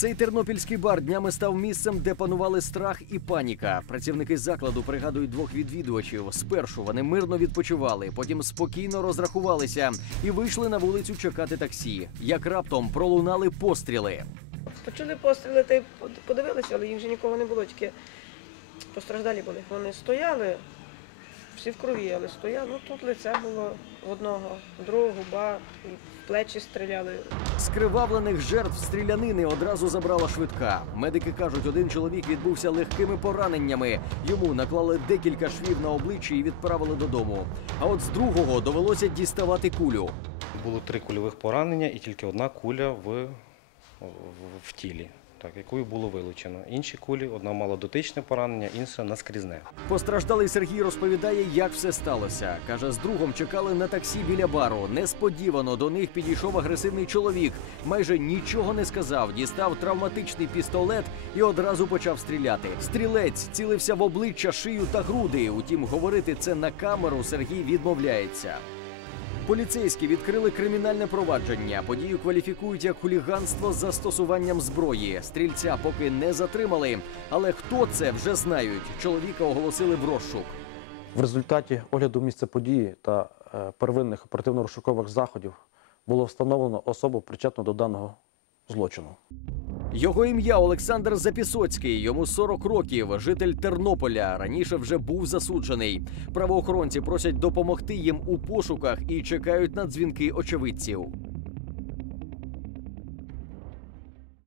Цей тернопільський бар днями став місцем, де панували страх і паніка. Працівники закладу пригадують двох відвідувачів. Спершу вони мирно відпочивали, потім спокійно розрахувалися і вийшли на вулицю чекати таксі. Як раптом пролунали постріли. Почули постріли, та й подивилися, але їх вже нікого не було, тільки постраждалі були. Вони стояли, всі в крові, але стояли. Ну тут лице було в одного, в другого губа, і в плечі стріляли. Скривавлених жертв стрілянини одразу забрала швидка. Медики кажуть, один чоловік відбувся легкими пораненнями. Йому наклали декілька швів на обличчі і відправили додому. А от з другого довелося діставати кулю. Було три кульових поранення і тільки одна куля в, в, в тілі, так, якою було вилучено. Інші кулі, одна мала дотичне поранення, інша наскрізне. Постраждалий Сергій розповідає, як все сталося. Каже, з другом чекали на таксі біля бару. Несподівано до них підійшов агресивний чоловік. Майже нічого не сказав, дістав травматичний пістолет і одразу почав стріляти. Стрілець цілився в обличчя, шию та груди. Утім, говорити це на камеру Сергій відмовляється. Поліцейські відкрили кримінальне провадження. Подію кваліфікують як хуліганство з застосуванням зброї. Стрільця поки не затримали. Але хто це вже знають. Чоловіка оголосили в розшук. В результаті огляду місця події та е, первинних оперативно-розшукових заходів було встановлено особу причетну до даного злочину. Його ім'я Олександр Запісоцький. Йому 40 років, житель Тернополя. Раніше вже був засуджений. Правоохоронці просять допомогти їм у пошуках і чекають на дзвінки очевидців.